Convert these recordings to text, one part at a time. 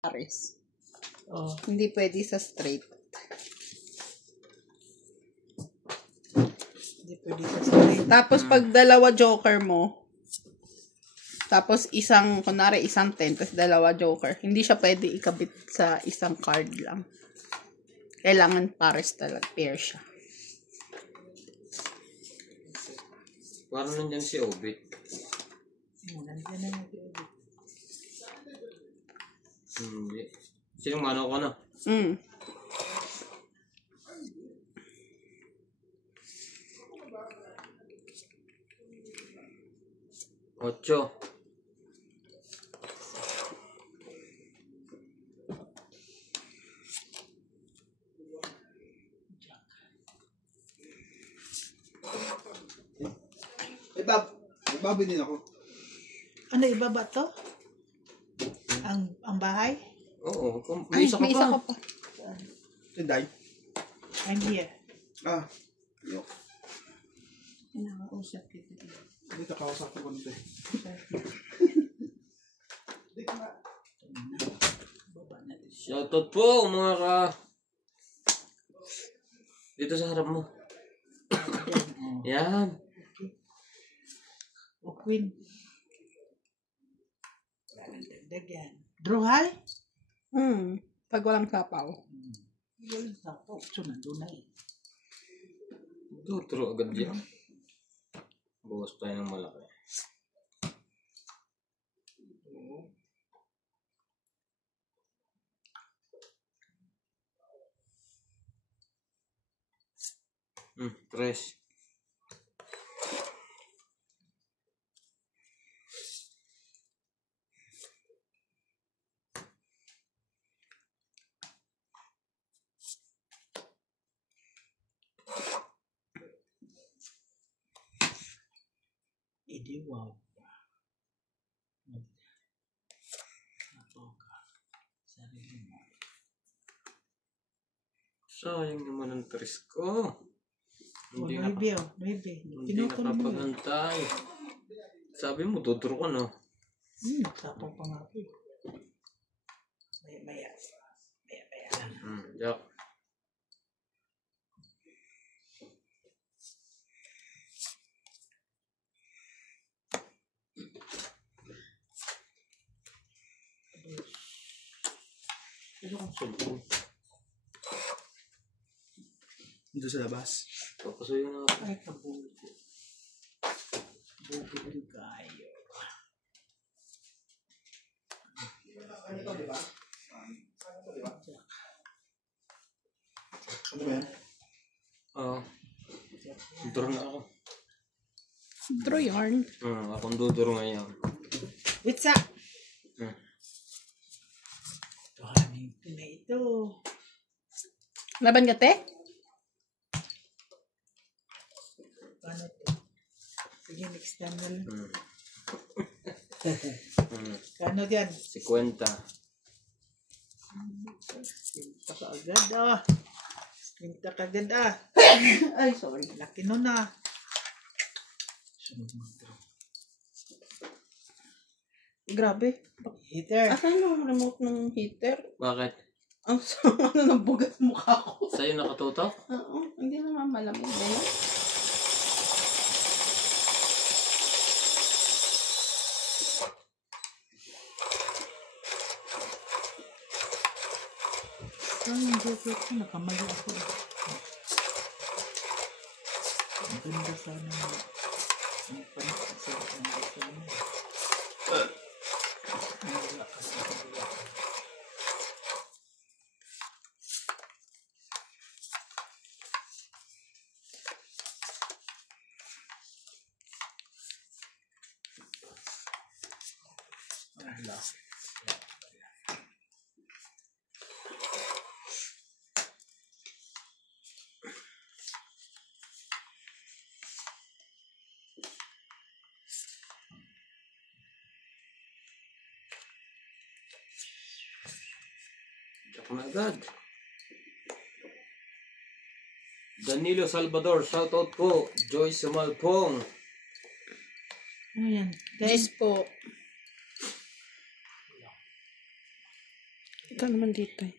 pares. Oh. Hindi pwede sa straight. Hindi pwede sa straight. Tapos pag dalawa joker mo, tapos kunwari isang 10, tapos dalawa joker, hindi siya pwede ikabit sa isang card lang. Kailangan pares talaga, pair siya. Parang nandyan si Obit. Nandiyan na yung Obit. Hindi. Sinong mano ko na? Ocho. Ibaba din ako. Ano, iba ba to? Ang bahay? Oo. May isa ka pa. Tinday. I'm here. Yok. Pinakausap kita. Hindi ka kausap ko konti. Shoutout po mga ka... Dito sa harap mo. Yan. O Queen. Dagdag yan. Draw high? Pag walang sapaw. Walang sapaw. So, nandun na eh. Tuturo agad yan. Bukas tayo ng malaki. Tres. Hindi, wow. Sarili mo. Sayang naman ang tres ko. Hindi Hindi nakapagantay. Sabi mo, tuturo ka no? Sapaw pa nga po. Maya lang. Jack. Ano kang sulpong? Dito sa labas. Papasoy na ako. Ay, kabugo. Bubuli kayo. Ano to, di ba? Ano ba yan? Oo. Duduro na ako. Draw yarn. Akong duduro ngayon. Witsa! Ito na ito. Laban ka, te? Paano ito? Sige, next time na lang. Kano yan? 50. Pinta ka agad Pinta ka agad Ay, sorry. Laki nun Sunod mo ito. Grabe. Heater. Asan yung remote ng heater? Bakit? Ang sama na ng bugat mukha ko. Sa'yo nakatutok? Oo, hindi naman malamig ba yun? Ang jacket ko, nakamali ako. Ang ganda sana mo. Ang panit sa ganda sana. Wala ka sa kabila. Wala. Ako na agad. Danilo Salvador, shoutout po. Joyce Sumalpong. Ano yan? Yes po. Ito naman dito eh.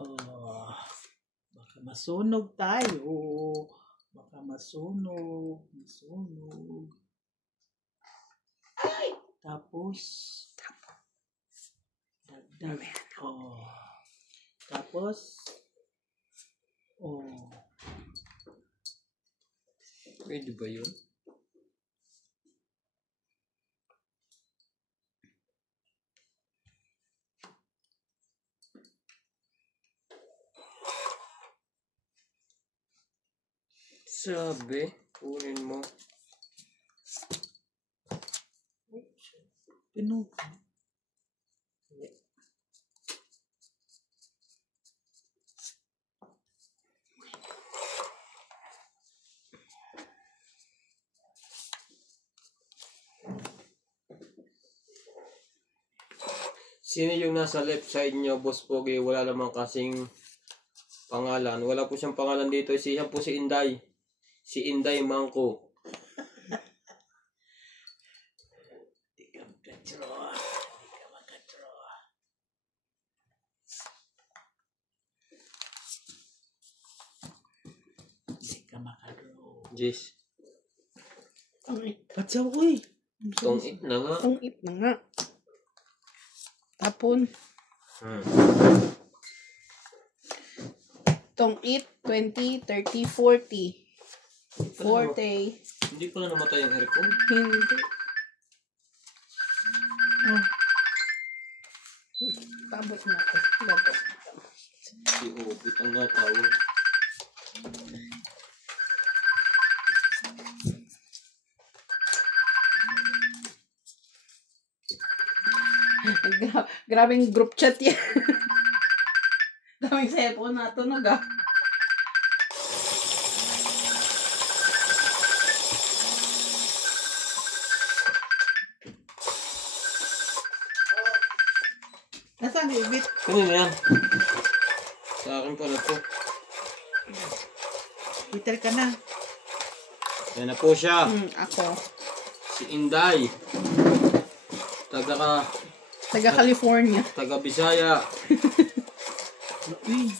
Oh, baka masunog tayo. Baka masunog. Masunog. Tapos, dagdag. Oh. Tapos, oh. Pwede ba yun? Sabi, kunin mo. Pinog. Sino yung nasa left side nyo, Boss Pogi? Wala namang kasing pangalan. Wala po siyang pangalan dito. Siya po si Inday. Si Inday Mangko. Di ka makadraw. Di ka makadraw. Di ka makadraw. Jis. Ba't siya, uy? Tong it na nga. Itong it na nga. Tapon. Itong it, 20, 30, 40. 40. Hindi pala namatay ang aircon. Hindi. Oh. Tabot na ako. Labot. Si Obit ang natawag. Grabing group chat yan. Daming cellphone na tunog ah. Nasaan yung bit? Kanina yan. Sa akin pala to. Peter ka na. Yan na po siya. Ako. Si Inday. Taga Taga-California. Bisaya. Uy.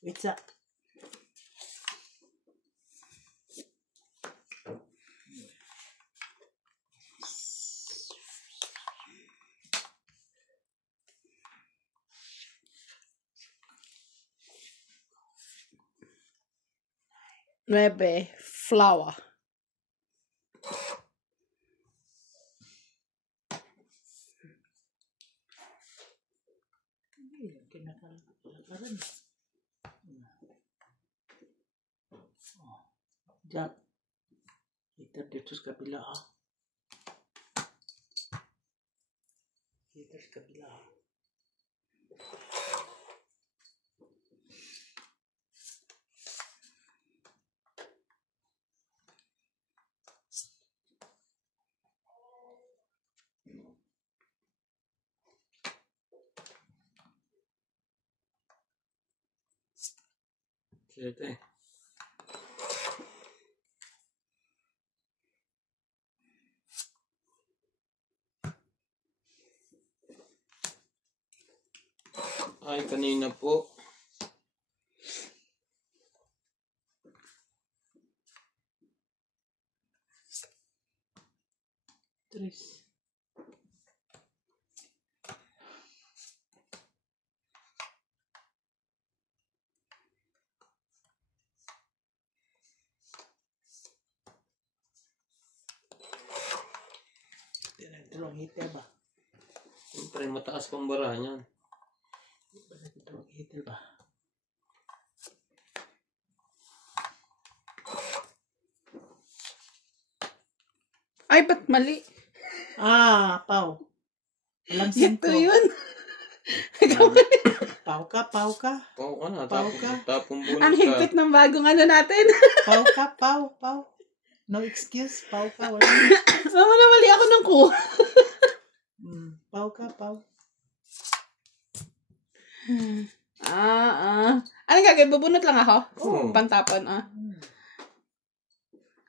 Wait sa. Nueve. Flower. Kinakalan. Diyan. Peter dito sa kabila ah. Peter sa kabila ah. Siyete. Ay, kanina po. Tres. Dalawang hitter ba? Siyempre, mataas pang barahan yan. Dalawang hitter ba? Ay, ba't mali? Ah, Pau. Walang Ito singko. yun. Pau ka, pau ka. Pau ka na. Pau ka. Tapong bunot Ang ka. higpit ng bagong ano natin. Pau ka, pau, pau. No excuse, pau ka. Wala. Mama na mali ako ng ku. Pau ka, pau. Anong gagawin? Bubunot lang ako? Oo. Pantapon,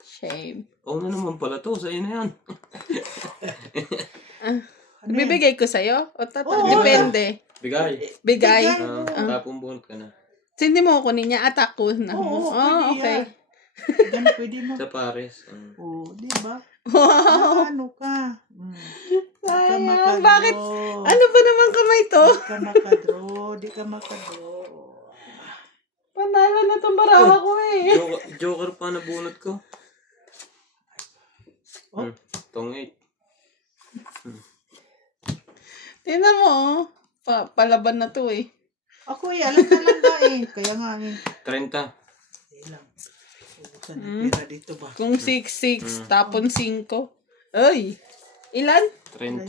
Shame. Na naman pala to. Sa'yo na yan. Bibigay ko sa'yo? O Oo. Depende. Bigay. Bigay. Tapong bunot ka na. So, hindi mo kunin niya. Attack ko na mo. Oo, pwede Okay. yan. Ganun pwede mo. Sa Paris. Oo, di ba? Wow. Ano ka? Sayang. Bakit? Ano ba naman kamay to? Di ka makadro. Di ka makadro. Panalo na itong baraha ko eh. Joker pa na bunot ko. Oh. Tong 8. Tingnan mo, palaban na to eh. Ako alam ka lang ba Kaya nga 30. lang. Ubusan yung pera dito ba? Kung 6-6, tapon 5. Ay, ilan? 30.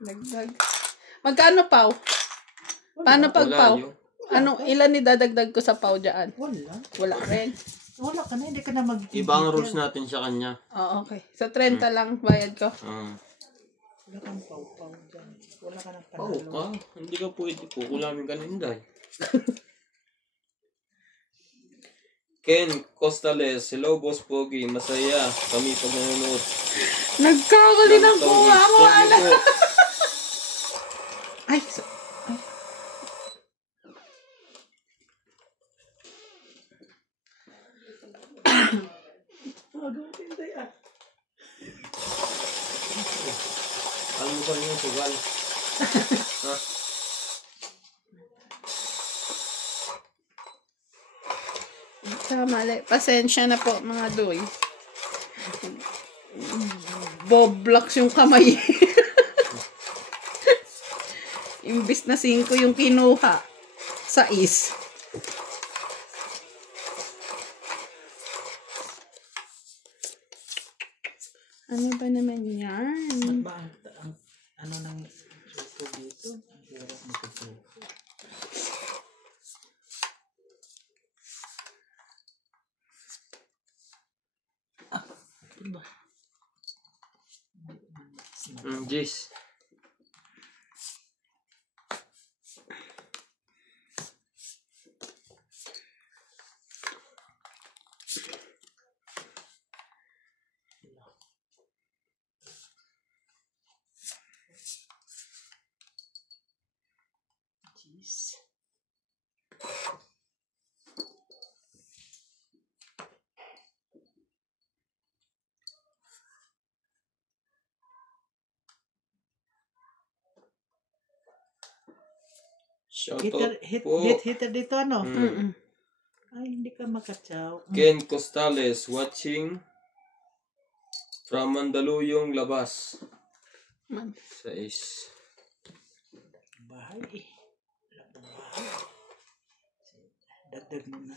Dagdag. Magkano pau? Paano pag Wala pau? yun. Ano, ilan idadagdag ko sa pau dyan? Wala. Wala rin. Wala ka na. Hindi ka na mag... Iba ang rules natin sa kanya. Okay. Sa 30 lang bayad ko. Wala kang pau-pau dyan. Wala ka ng Pau panalo. ka. Hindi ka pwede po. Kulamin ka na Inday. Ken Costales. Hello, Boss Pogi. Masaya kami pag nanonood. Nagkakali ng kuha mo, Thank you po. Ay, Almusal niyo sugal. Ha? mali. Pasensya na po, mga doy. Boblocks yung kamay. Imbis na 5 yung kinuha. 6. Ano ba naman yan? Ba ang ano ng suko dito? Ang hirap magsuko. Diba? Jis. Jeez. Shoutout Hit po. hitter dito ano? Mm-mm. Ay, hindi ka makatsaw. Ken Costales watching from Mandaluyong Labas. Man. 6. Bahay eh. Wala pong bahay. Dagdag mo na.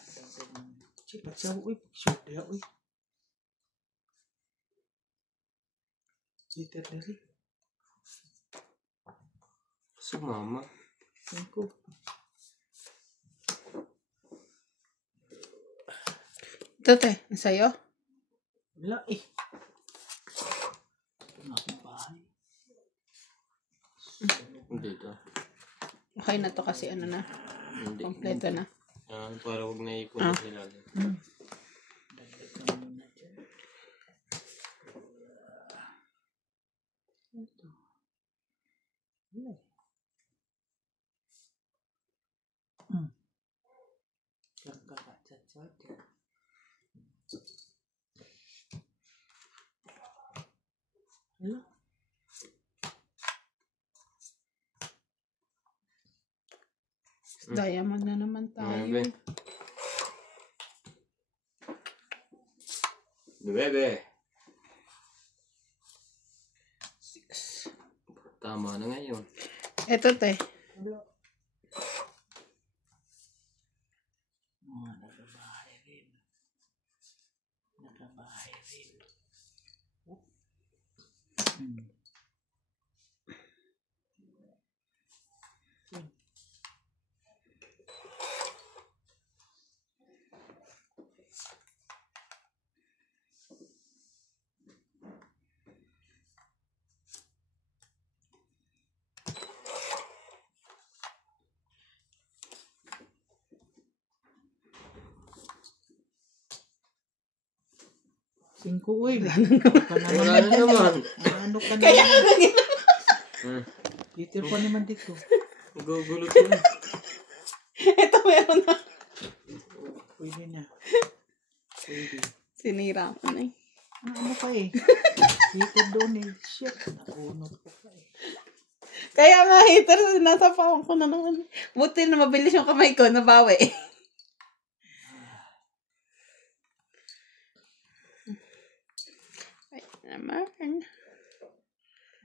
Sipat sa uy. Shoot ya uy. Hitter dari. Sumama. Tengko. Ito, te. Sa'yo? Wala eh. Wala akong bahay. Dito. Okay na to kasi ano na. Hindi. Kompleto na. Para huwag na ipon sila. Dagdag ka muna dyan. Ito. Wala eh. Saan ka ka-chat-chat? Wala. Diamond na naman tayo. 9. 9. 6. Tama na ngayon. Ito, te. Wala. Nakabahay rin. Nakabahay rin. 5, uy. Ano ka naman? Wala na naman. Ano ka Kaya naman? Hmm. Peter pa naman dito. Gugulo ko na. Ito meron na. Pwede na. Pwede. Sinira ko na eh. Ano pa eh? Peter doon eh. Shit. Nakunot ko pa eh. Kaya nga hater, nasa pawang ko na naman. Buti na mabilis yung kamay ko, nabawi. Ay, naman.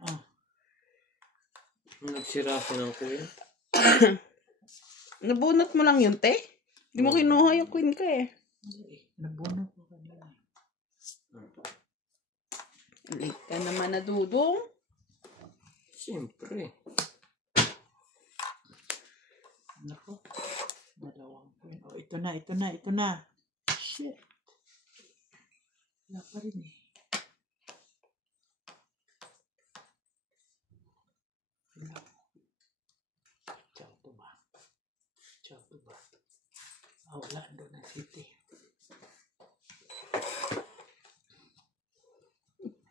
Ah. Nagsira siya ng queen. Nabunot mo lang yun, te? Di mo kinuha yung queen ka eh. Nabunot ko kanina. Late ka naman na dudong. Siyempre. Nako. Dalawang point. Oh, ito na. Shit. Wala pa rin eh. Wala. Ciao to ba? Ah, wala. Doon na city.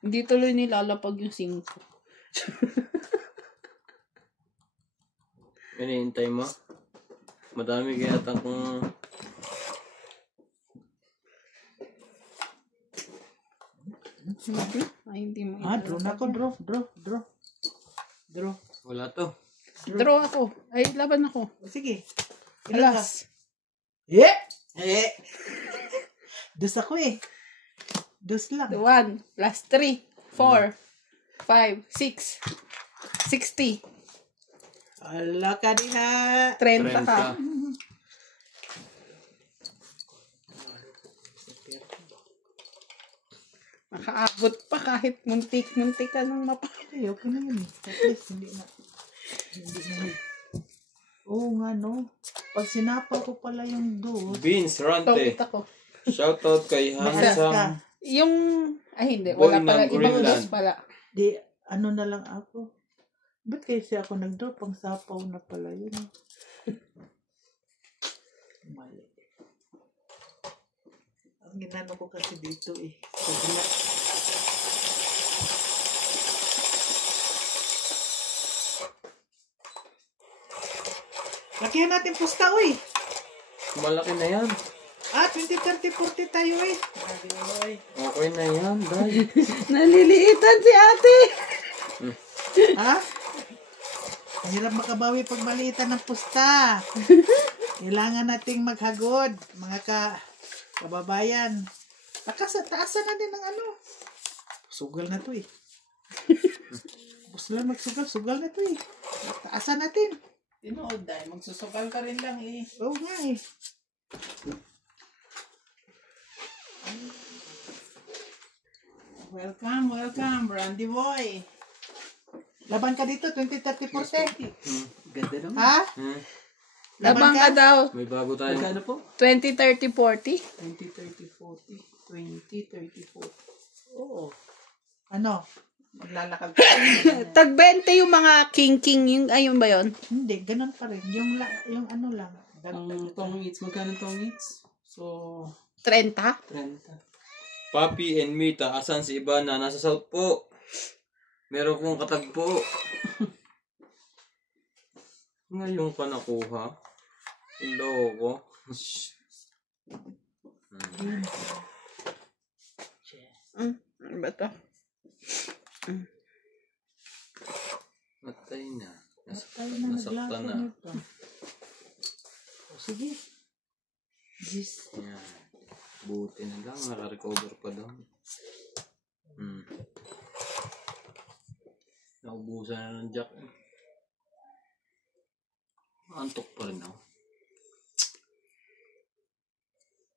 Hindi tuloy nilalapag yung 5. Hinihintay mo? Madami kaya kung... Ay, hindi mo. Ah, draw na ako. Draw. Wala to. Draw ako. Ay, laban ako. Sige. Ilan ka? Alas. Dus ako eh. Dus lang. 1 plus 3, 4, 5, 6, 60. Ala ka din ha. 30 ka. 30. Nakaabot pa kahit muntik-muntik ka ng mapa. Ay, okay na yun eh. At least, hindi na. Oo nga no. Pag sinapa ko pala yung dos. Vince Rante. Tawit ako. Shoutout kay May alas ka. Hansang. Yung, ay hindi, Boy wala pala. ng Ibang Greenland. dos pala. Di, ano na lang ako. Ba't kasi ako nag-draw? Pang sapaw na pala yun. Mali. Ang ginano ko kasi dito eh. Pagla. Lakihan natin pusta, uy. Malaki na yan. Ah, 20, 30, 40 tayo eh. Ay, Okay na yan, dahil. Naliliitan si ate. ha? Mahirap makabawi pag maliitan ng pusta. Kailangan nating maghagod, mga kababayan. Taasan na din ng ano. Sugal na to eh. Gusto lang magsugal, sugal na to eh. Taasan natin. Tinood dahil magsusukal ka rin lang eh. Oo nga eh. Welcome, Brandy Boy. Laban ka dito, 20, 30, 40. Ganda naman. Ha? Hmm. Labang ka daw. May bago tayo. Magkano po? 20, 30, 40. 20, 30, 40. 20, 30, 40. Oo. Ano? Maglalakad ka. Tag 20 yung mga king, yung, ayun ba yun? Hindi, ganun pa rin. Yung ano lang. Ang tong eats, magkano tong eats? So, 30? 30. Papi and Mita, asan si Ivana? Nasa South po. Meron kong katagpo. Ngayon pa nakuha. Loko. Ano ba to? Matay na. Tayo na Nasaktan naglako na. nito. O, sige. Yes. Yan. Buti na lang. Naka-recover pa doon. Naubusan na ng jack. Antok pa rin ako.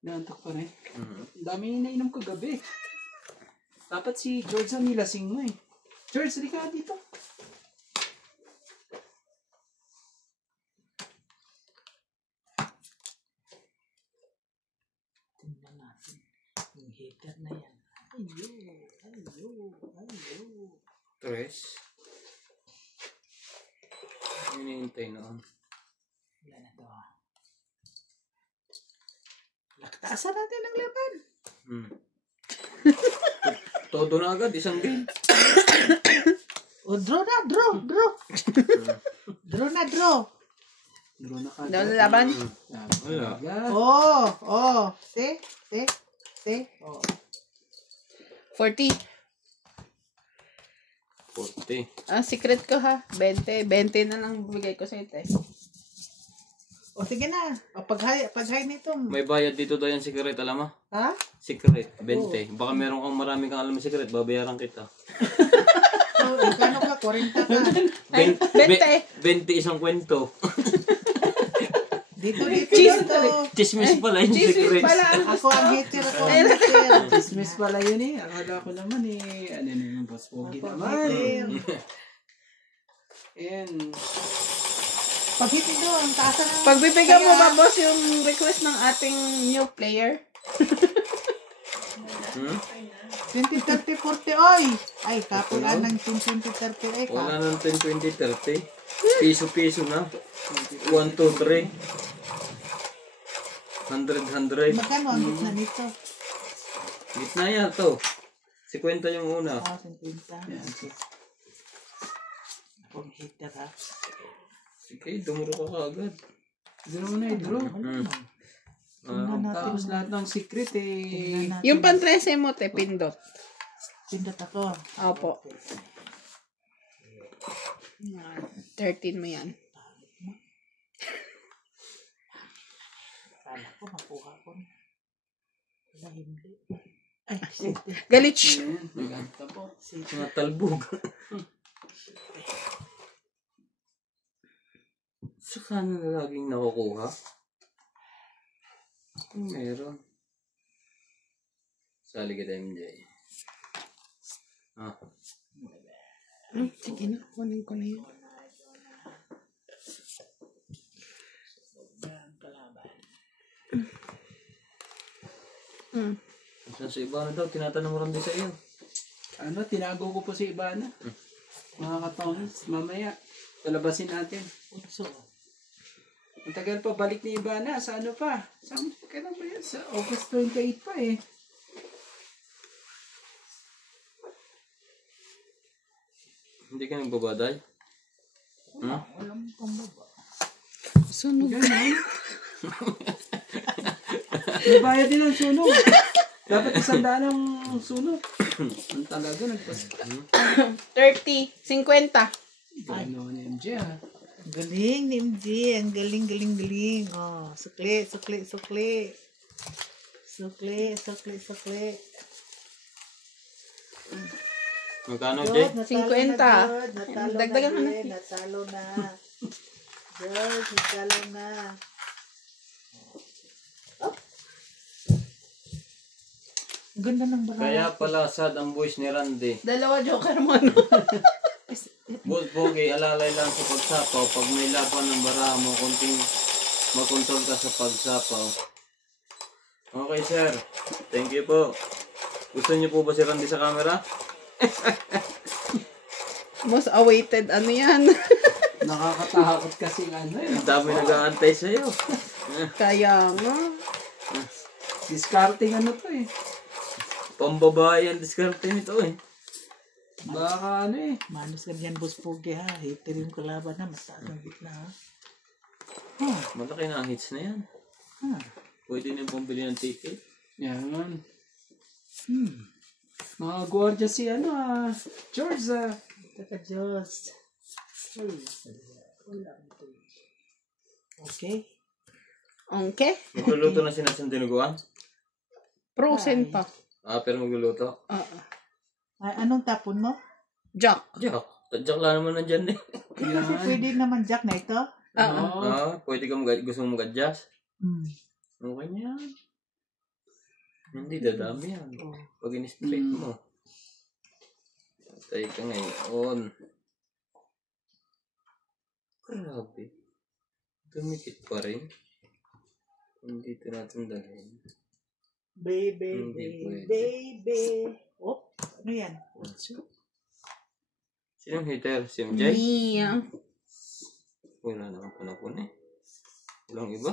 Naantok pa rin. Mhm. Ang dami yung nainom ko gabi. Dapat si George ang nilasing mo eh. George, hindi ka dito. Tingnan natin. Yung heater na yan. Ayo. Tres. Hinihintay noon. Wala na to. Laktaasan natin ang laban. Todo na agad, isang game. O, draw na, draw. Draw na, draw. Draw na ka. Daw laban. Wala. Oh. See? Oh. 40. 40. Ang secret ko ha. 20. 20 na lang bigay ko sa ito eh. O, sige na. O, pag-high nito. May bayad dito daw yung secret, alam mo? Ha? Secret, 20. Baka meron kang maraming kang alam ng secret, babayaran kita. O, kano ka? 40 ka. Ay, 20. 20 isang kwento. Dito. Chismis pala yung Chismis secret. pala. Ako ang hater. Chismis pala yun eh. Akala ko naman eh. Ano yung boss pogi Ako ang naman. hater. Ayan. Pag hit nito, ang taas na. Pagbibigyan mo ba, boss, yung request ng ating new player? 20, 30, 40, oy! Ay, kapulan ng 20, 30, eh. Wala nang 10, 20, 30. Piso-piso na. 1, 2, 3. 100. Magkano ang gitna nito? Gitna yan to. 50 yung una. 50. Akong hater, ha? Sige, dumuro ka kaagad. Draw mo na eh, draw. Tingnan natin. Tapos lahat ng secret eh. Tingnan natin. Yung pan 13 mo, te, pindot. Pindot ako. Opo. Yan. 13 mo yan. Kala ko, makuha ko. Wala, hindi. Ay, shit. Galit. Ayan, naganta po. Mga talbog. Saka na laging nakukuha. Meron. Sali kita MJ. Sige na, kunin ko na yun. Saan sa iba na daw, tinatanong mo rin din sa iyo. Ano, tinago ko po si Ibana. Mga katongis, mamaya, palabasin natin. Utso. Ang tagal pa, balik ni Ibana. Sa ano pa? Kailan ba yan? Sa August 28 pa eh. Hindi ka nagbabaday? Walang pambaba. Sunog. Ganun. May bayad din ang sunog. Dapat 100 ang sunog. Ang talaga, nagpas... 30. 50. Ano ni MJ ah. Galing ni MJ. Ang galing. Oh, sukli. Magkano, Jay? 50. Dagdagan mo na. Natalo na. George, natalo na. Ang ganda ng baraha. Kaya pala sad ang voice ni Randy. Dalawa joker mo, no? Boss Pogi, alalay lang sa pagsapaw. Pag may laban ng baraha mo, kunting makontrol ka sa pagsapaw. Okay, sir. Thank you po. Gusto niyo po ba si Randy sa camera? Most awaited, ano yan? Nakakatakot kasi ano eh. Ang dami nag-aantay sa'yo. Kaya nga. Discarding ano to eh. Pambabae ang diskarte nito eh. Baka ano eh. Manos ka dyan, Boss Pogi, ha? Hater yung kalaban, ha? Mataas ang gitna, ha? Malaki na ang hits na yan. Pwede na yung pambili ng ticket. Yan. Mga gwardiya si ano ah. George ah. Taka Diyos. Okay. Okay. Magluluto na sinasang dinuguan? Frozen pa. Pero magluluto. Ay, anong tapon mo? Jack. Jack. Tadyak lang naman nandyan eh. Kasi pwede naman Jack na ito. Pwede ka gusto mo mag-adjust? Okay na yan. Hindi dadami yan. Pag in-straight mo. Patay ka ngayon. Grabe. Dumikit pa rin. Hindi ito natin dalhin. Baby. Oh, ano yan? Sinong hater? Si MJ? Mia. Wala naman panapon eh. Walang iba?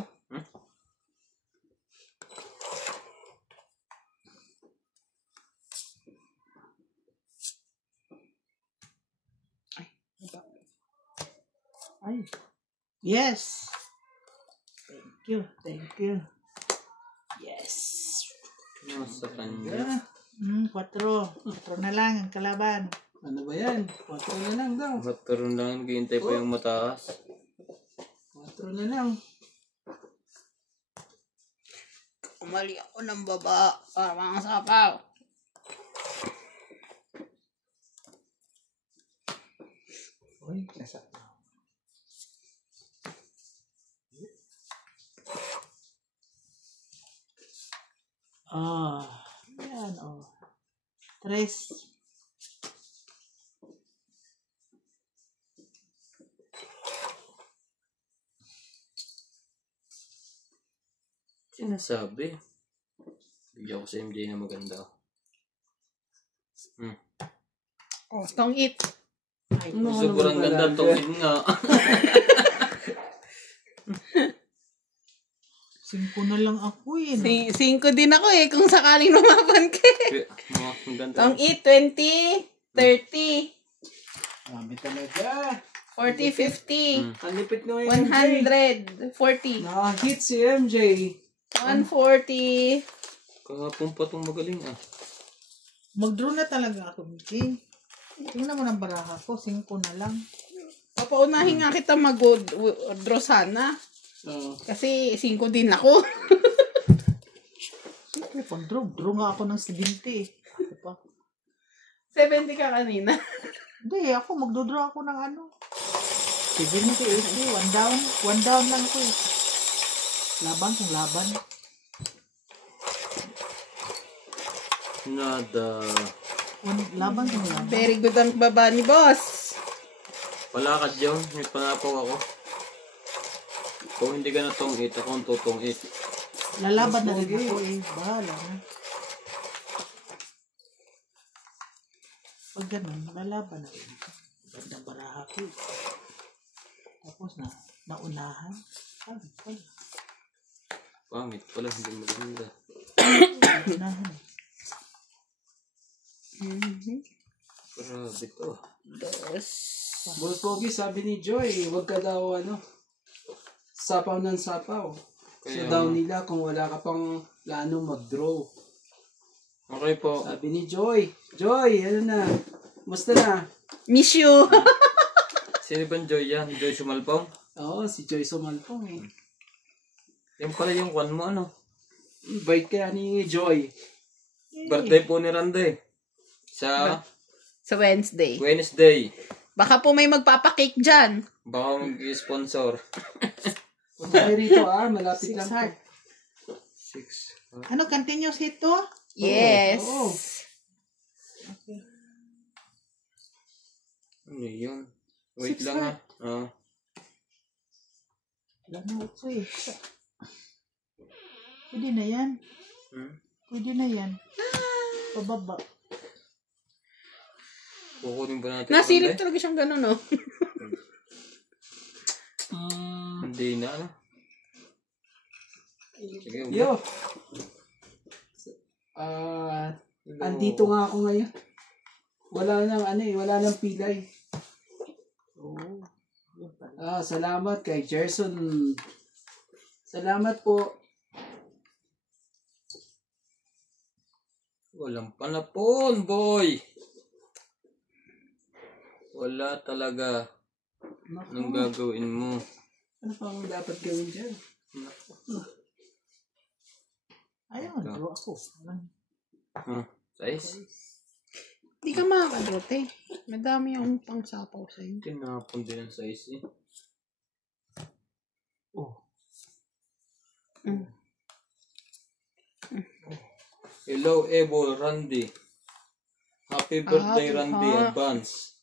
Yes. Thank you. Thank you. Yes. Nasa kanya. 4. 4 na lang ang kalaban. Ano ba yan? 4 na lang daw. Mataron lang, hintay pa yung mataas. 4 na lang. Umali ako ng baba para mga sapaw. Uy, nasa. Yan, 3. Sinasabi. Bigyan ko sa MJ na maganda. Tong it. Sobrang ganda tungin nga. 5 na lang ako eh. 5 din ako eh, kung sakaling lumaban ka. Ang ganda. Tong it, 20, 30, Marami talaga. 40, 50, Ang lipit nga yung MJ. 100, 40, Nakahit si MJ. 140. Kahapon pa itong magaling Mag-draw na talaga ako, Mickey. Tingnan mo ng baraha ko, 5 na lang. Papaunahin nga kita mag-draw sana. Kasi 5 din ako. Siyempre, pag draw nga ako ng 70. Ako pa. 70 ka kanina. Hindi, ako magdodraw ako ng 70, 80, 1 down. 1 down lang ko eh. Laban kung laban. Nada. Laban kung laban. Very good ang baba ni boss. Wala ka dyan. May pangapaw ako. Kung hindi ka na tong it, ako ang tutong it. Lalaban na rin ako eh. Bahala na. Pag ganun, lalaban na rin. Gandang baraha ko eh. Tapos naunahan. Sabi pala. Pangit pala, hindi maganda. Naunahan eh. Grabe to. Boss Pogi, sabi ni Joy, wag ka daw sapaw ng sapaw. Kaya daw nila kung wala ka pang plano mag-draw. Okay po. Sabi ni Joy, Joy, ano na? Musta na? Miss you. Sino bang Joy yan? Joy Sumalpong? Oo, si Joy Sumalpong eh. Yan pala yung kwan mo, Bait kaya ni Joy. Birthday po ni Randy. Sa Wednesday. Wednesday. Baka po may magpapakake dyan. Baka mag-sponsor. Punta kayo rito malapit 6 lang. heart. 6. Ano, continuous hit to? Yes. Oo. Ano yun? Wait 6 lang Wala na ito eh. Pwede na yan. Pwede na yan. Pababa. Kukunin ba natin? Nasilip talaga siyang gano'n, no? Hindi na, Sige, Yo. Andito nga ako ngayon. Wala nang pilay. Salamat kay Gerson. Salamat po. Walang panapon, boy! Wala talaga. Anong gagawin mo? Ano pa ang dapat gawin dyan? Ayaw, draw ako. Size? Hindi ka makakadrote. Madami yung pangsapaw sa'yo. Tinapon din ang size Hello, Evo, Randy. Happy birthday, Randy. Advance.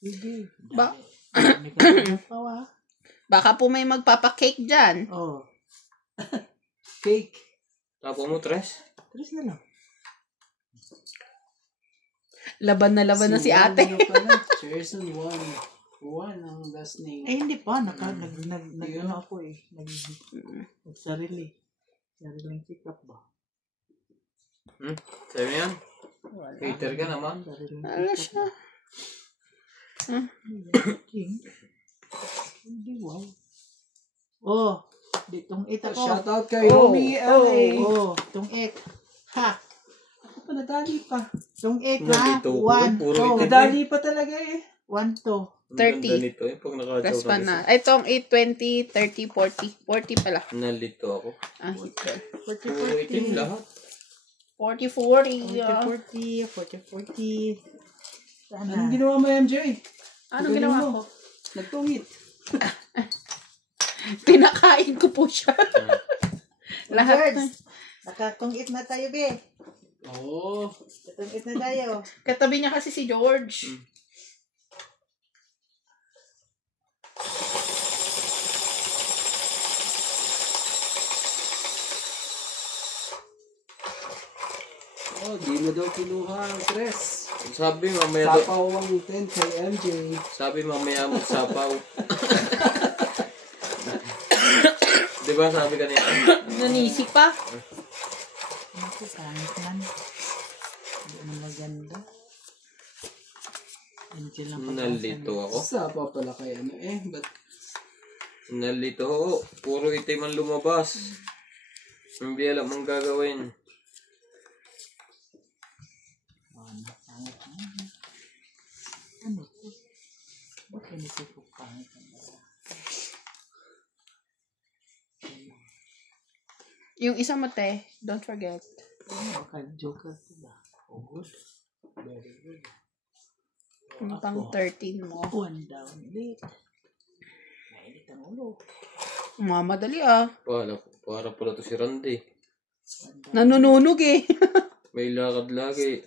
Hindi. Ba- Baka po may magpapakake dyan. Cake. Tapo mo, Tres? 3 na lang. Laban na si ate. Gerson 1 ang last name. Hindi pa. Nag-ano ako eh. Nagsarili. Sariling pick-up ba? Sa'yo yan? Hater ka naman. Sariling Ano siya? King. Hindi, wow. Oh, ditong 8 ako. Shoutout kay Romy LA. Oh, itong 8. Ha! Ako pa nadali pa. Itong 8 ha. Nandito, 1, puro 2. ito. Nadali pa talaga eh. 1, 2. 30. Ang ganda nito eh. Pag Press pa naka-joker na. Itong 8, 20, 30, 40. 40 pala. nalito ako. Ah, ito. 40, Puro itim 40. lahat. 40, 40. 40, 40. Sana. Anong ginawa mo, MJ? Anong ginawa ko? Nagtungit. Pinakain ko po siya. Lahat na. George, nakatungit na tayo, be. Oo. Katungit na tayo. Katabi niya kasi si George. Oh, di mo daw kinuha ang stress. Sabi mamaya Sapaw ang 10 kay MJ. Sabi mamaya magsapaw. Di ba sabi kanina? Nanisik pa. Naku, pangit man. Hindi na maganda. Angel lang Nalito ako. Sapaw pala kay ano eh. But Nalito ako. Puro itim ang lumabas. Hindi alam ang gagawin. Ano po? Bakit naisip ko pangit ang Yung isa mo, te. Don't forget. baka joker ko ba? Oh, good. Very good. Yung pang 13 mo. 1 down late. Mainit ang ulo. Mamadali ah. Para pala to si Randy. Nanununog eh. May lakad lagi.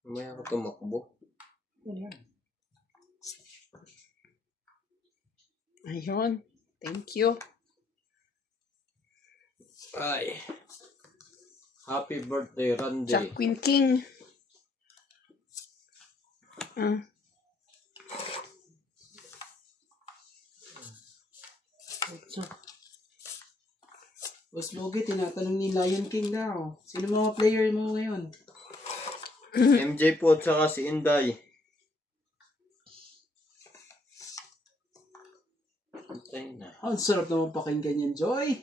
Mamaya ka tumakbo. Yan lang. Ayun. Thank you. Ay. Happy birthday, Randy. Jack Queen King. So, Boss Logie, tinatanong ni Lion King daw. Sino mga player mo ngayon? MJ po at saka si Inday. Antay na. Oh, ang sarap naman pakinggan yan, Joy.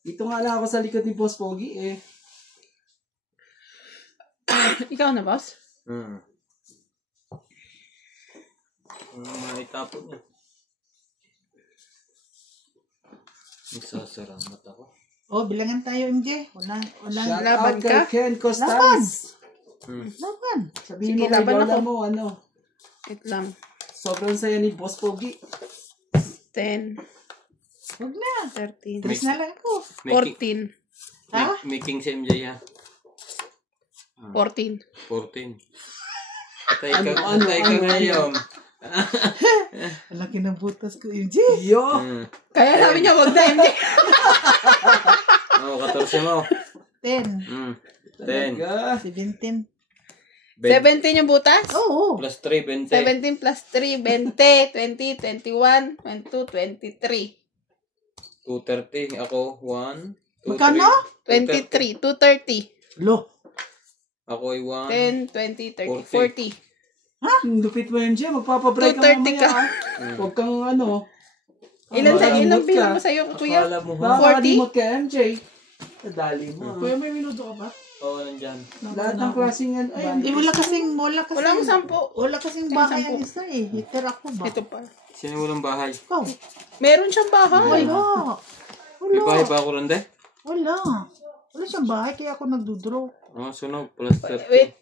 Dito nga lang ako sa likod ni Boss Pogi eh. Ikaw na, boss? Maitapon niya. Magsasaramat ako. oh, bilangan tayo, MJ. Wala. Shout laban out kay ka? Ken Costalis. Laban. Sabihin Sige, mo kay laban Lola ako. mo, ano, Wait lang. sobrang saya ni Boss Pogi. 10, Huwag na. 13, 3 na lang ako. 14. Making si MJ ha. 14. 14. Patay ka ngayon. Ang laki ng butas ko, MJ. Yo! Kaya sabi niya, wag na, MJ. Oo, 14 mo. 10. 10. Talaga. 17. 17 yung butas? Oo. Plus 3, 20. 17 plus 3, 20, 20, 21, 22, 23. 230. Ako, 1, 2, Magkano? 23, 230. Lo. Ako ay 1. 10, 20, 30, 40. 40. Ang lupit mo, MJ. Magpapabreak ka 230 mamaya. ka. Huwag kang ano. Ilan makalimot bilang ka. mo sa'yo, kuya? Akala mo ha? Baka 40? makalimot ka, MJ. Nadali mo. Kuya, may minuto ka ba? Oo, nandyan. Lahat ng klaseng yan. Ay, Eh, wala kasing Walang 10. wala kasing bahay ang isa eh. Heater ako ba? Ito pa. Sino walang bahay? Ikaw. Meron siyang bahay. Wala. May bahay ba ako rin de? Wala. Wala siyang bahay kaya ako nagdudraw. Oo, sunog. Plus 30. Wait.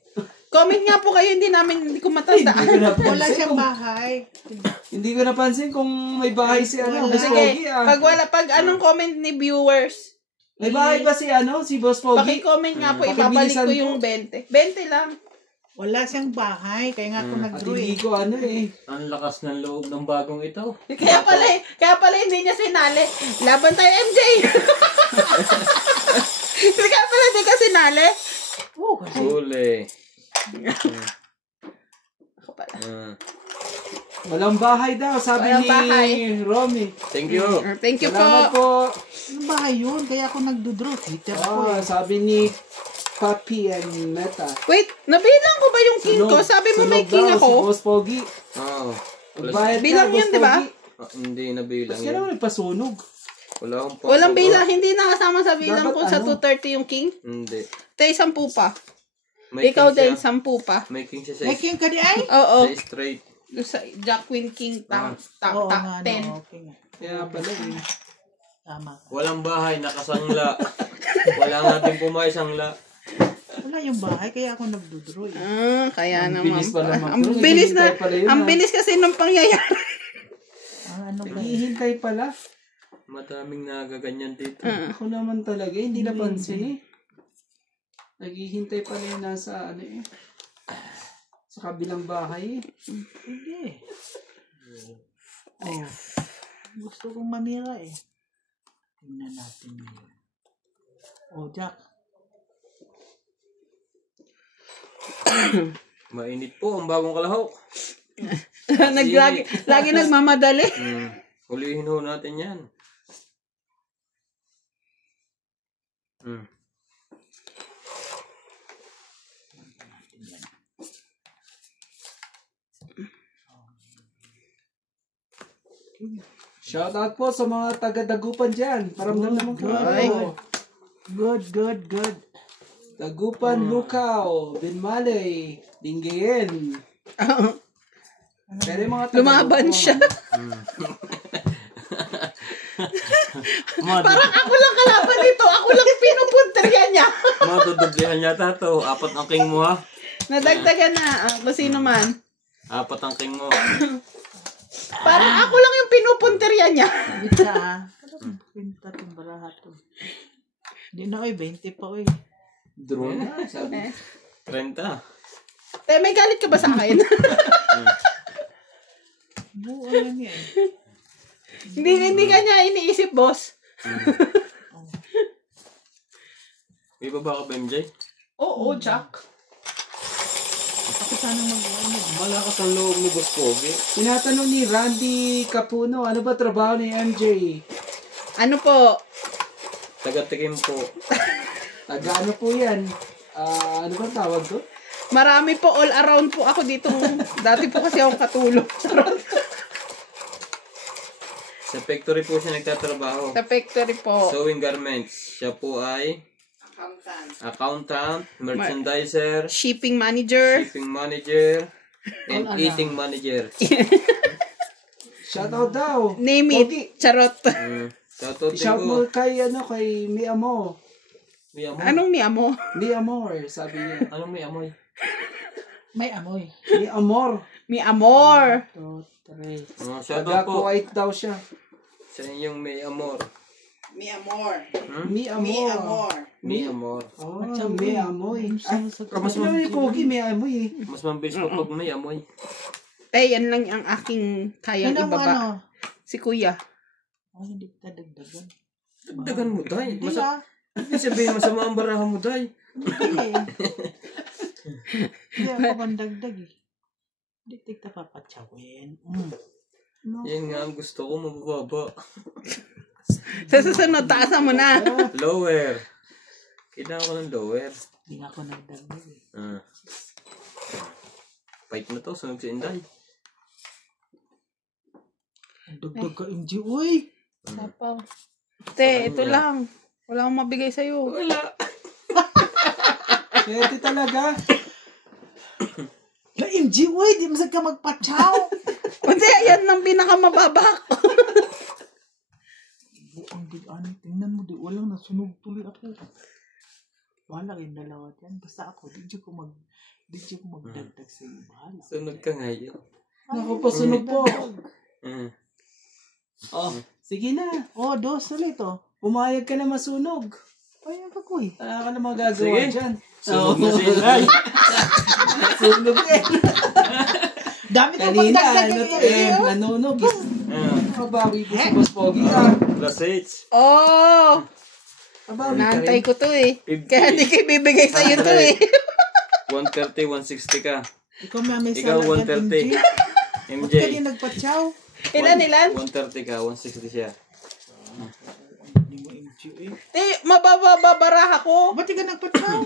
Comment nga po kayo, hindi ko matandaan. Wala siyang bahay. Hindi ko napansin kung may bahay si ano, Boss Pogi Sige, ah. pag anong comment ni viewers, May bahay ba si ano, si Boss Pogi? paki-comment nga po, ibabalik ko Pakibilisan yung 20. 20 lang. Wala siyang bahay kaya nga ako At nagdraw hindi eh. ko ano eh. Ang lakas ng loob ng bagong ito. Kaya pala hindi niya sinali. Laban tayo, MJ! Kaya pala hindi ka sinali. Oo, kasi Huli. Ako pala. Walang bahay daw, sabi Walang ni bahay. Romy. Thank you. Thank you Salamat po. po. yung bahay yun kaya ako nagdudraw. Heater ako Oh, eh. sabi ni Papi and Meta. Wait, nabilang ko ba yung king ko? Sabi mo may king Si ako. Boss Pogi. Oo. Magbayad ka, Bilang Boss yun, di ba? Pogi. Hindi na bilang Kasi naman nagpasunog. Wala akong pa. Walang bilang, hindi nakasama sa bilang Dapat ko sa ano? 230 yung king. Hindi. Tay, 10 pa. May Ikaw king din, siya. 10 pa. May king siya May king ka di ay? Oo. sa straight. Sa Jack Queen King Oo nga, 10. no, okay nga. Kaya pala eh. Tama ka. Walang bahay, nakasangla. Wala nga din pumayos sangla. Wala yung bahay, kaya ako nagdodraw eh. Kaya Ang naman. bilis pala Ang mag-draw. bilis na. Naghihintay pala yun, Ang ah. bilis kasi nung pangyayari. Ano ba? Naghihintay pala. Madaming nagaganyan dito. Ako naman talaga, hindi napansin eh. Naghihintay pala yun nasa ano eh. Sa kabilang bahay eh. Hindi. Oh. Gusto kong mamira eh. Tingnan natin yun. Oh, Jack. Mainit po ang bagong kalahok. Lagi nagmamadali. Hulihin ho natin yan. Shoutout po sa mga taga-Dagupan dyan. Paramdam naman po. Ay. Good. Dagupan, Lukaw, Binmalay, Lingayen. Pero yung mga Lumaban siya. Parang ako lang kalaban nito. Ako lang pinupunterya niya. Madudublihan yata to. 4 ang king mo ha. Nadagdagan na. Kung sino man. 4 ang king mo. Parang ako lang yung pinupunterya niya. Bisa ah. Pinta itong baraha to. Hindi na oy, 20 pa oy. Drone na, sabi. 30. May galit ka ba sa akin? Buo lang yan. hindi ka niya iniisip, boss. May baba ka ba, MJ? Oo, Jack. Ako sana mag-ano. Malakas ang loob ni Boss Pogi. Tinatanong ni Randy Capuno, ano ba trabaho ni MJ? Ano po? Taga-tikim po. Taga ano po yan? Ano ba tawag to? Marami po, all around po ako dito. Dati po kasi akong katulong. Sa factory po siya nagtatrabaho. Sa factory po. Sewing garments. Siya po ay accountant, merchandiser, Shipping manager. shipping manager, and eating manager. Shoutout daw. Name Pogi. it. Charot. Shoutout din Shout ko. mo kay Mia Mo. May amoy. Anong mi mo? Mia Amor, sabi niya. Anong may amoy? May amoy. Mia Amor. Mi amor. 2, 3. Shoutout Taga po Kuwait daw siya. sa inyong may amor. Mi amor. Mia Amor. May amor. Oh, Mia Amoy. Ay, mas ano yung Pogi, Mia Amoy eh. Mas mabilis po pag may amoy. Yan lang ang aking kayang Yan ang ibaba. ano. Si kuya. Oh, hindi kita dagdagan. Dagdagan mo, day. Hindi ah. Hindi sabihin masama ang baraha mo, day. Hindi eh. Hindi ako mandagdag eh. Hindi kita papatsawin. No. Yan nga ang gusto ko, mababa. Sa susunod, taasan mo na. Lower. Kailangan ko ng lower. Hindi nga ako nagdagdag eh. Fight na to, sunog si Inday. Ang dagdag ka MG. Uy! Sapaw. Ito lang. Wala akong mabigay sa'yo. Wala. Pwede talaga. La MG, uy! Di masag ka magpatsaw! Hindi, yan ang pinakamababa ko. Ang ano, tingnan mo, di walang nasunog tuloy ako. Wala yung dalawa dyan. Basta ako, di ko magdagdag sa iyo. Bahala. Sunog ka ngayon. Naku po, sunog po. Oh, sige na. Oh, 2 ulit oh. Pumayag ka na masunog. Payag ako eh. Wala ka na magagawa Sige. dyan. Sunog na si Inday. Sunog eh. Dami ko Kanina, magdagdag nanunog eh. Kabawi po si Boss Pogi Plus 8. Oh! Kabawi ka Naantay rin. ko to eh. 50. Kaya hindi ko ibibigay sa'yo to eh. 130, 160 ka. Ikaw may Ikaw, salagan 130. MG. MJ. Ba't ka din nagpatsaw? Ilan? 130 ka, 160 siya. Hindi mo MG eh. Mabababaraha ko. Ba't ka nagpatsaw?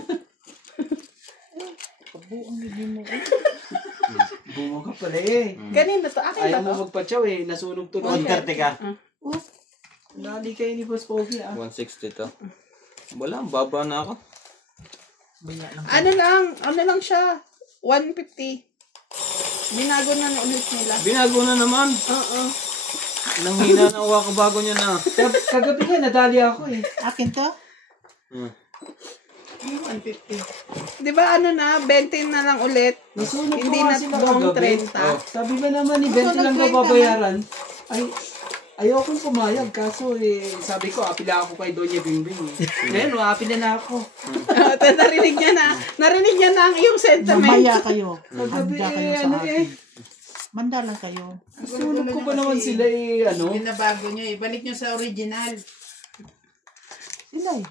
pala eh. Ganun na to. Akin Ayaw ba mo to? magpatsaw eh. Nasunog tuloy. 130 ka. Lali kayo ni Boss Pogi ah. 160 to. Wala, baba na ako. Maya lang. Ano lang siya? 150. Binago na ulit nila. Binago na naman. Oo. Nanghina na uwa ko bago niya na. Kagabi nga, nadali ako eh. Akin to? Hmm. 150. Di ba ano na, 20 na lang ulit. Nasunog ko Hindi nga na sila buong kagabi. 30. Sabi ba naman ni 20 lang daw babayaran? Ay, ayokong pumayag. Kaso eh, sabi ko, apila ako kay Doña Bingbing eh. Ngayon, apila na ako. Narinig niya na. Narinig niya na ang iyong sentiment. Mamaya kayo. Kagabi Handa kayo eh, sa ano akin. eh. Manda lang kayo. Nasunog ko ba naman sila eh, ano? Binabago nyo, ibalik nyo sa original. Sila eh.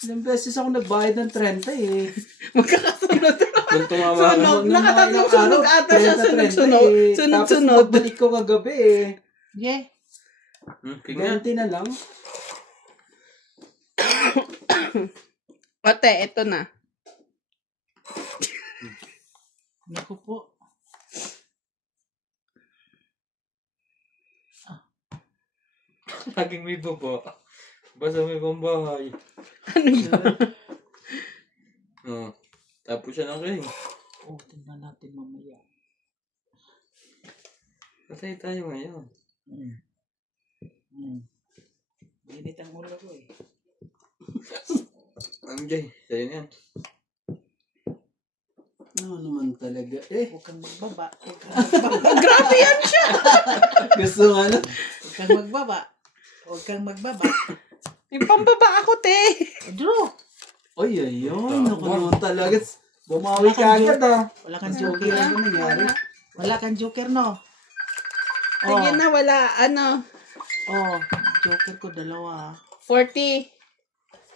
Ilang beses ako nagbayad ng 30 eh. Magkakasunod. Nung tumama na. Sunog. Nakatatlong sunog ata siya. 30, Sunod-sunod. eh. Sunod-sunod. Tapos pagbalik ko kagabi eh. Yeah. Tingnan. 20 na lang. Ate, ito na. Naku po. Laging may baba. Basta may pambahay. Ano yun? Oh. Tapos siya ng ring. Oh, tingnan natin mamaya. Patay tayo ngayon. Init ang ulo ko eh. MJ, sa'yo na yan. Ano naman talaga eh. Huwag kang magbaba. Huwag kang magbaba. Grabe yan siya. Gusto nga na. Huwag kang magbaba. Huwag kang magbaba. May pambaba ako, te. Draw. Ay, ayun. Ako naman talaga. Bumawi ka agad ah. Wala kang joker. Ano nangyari? Wala kang joker, no? Tingnan na, wala. Ano? Oh, joker ko dalawa. 40.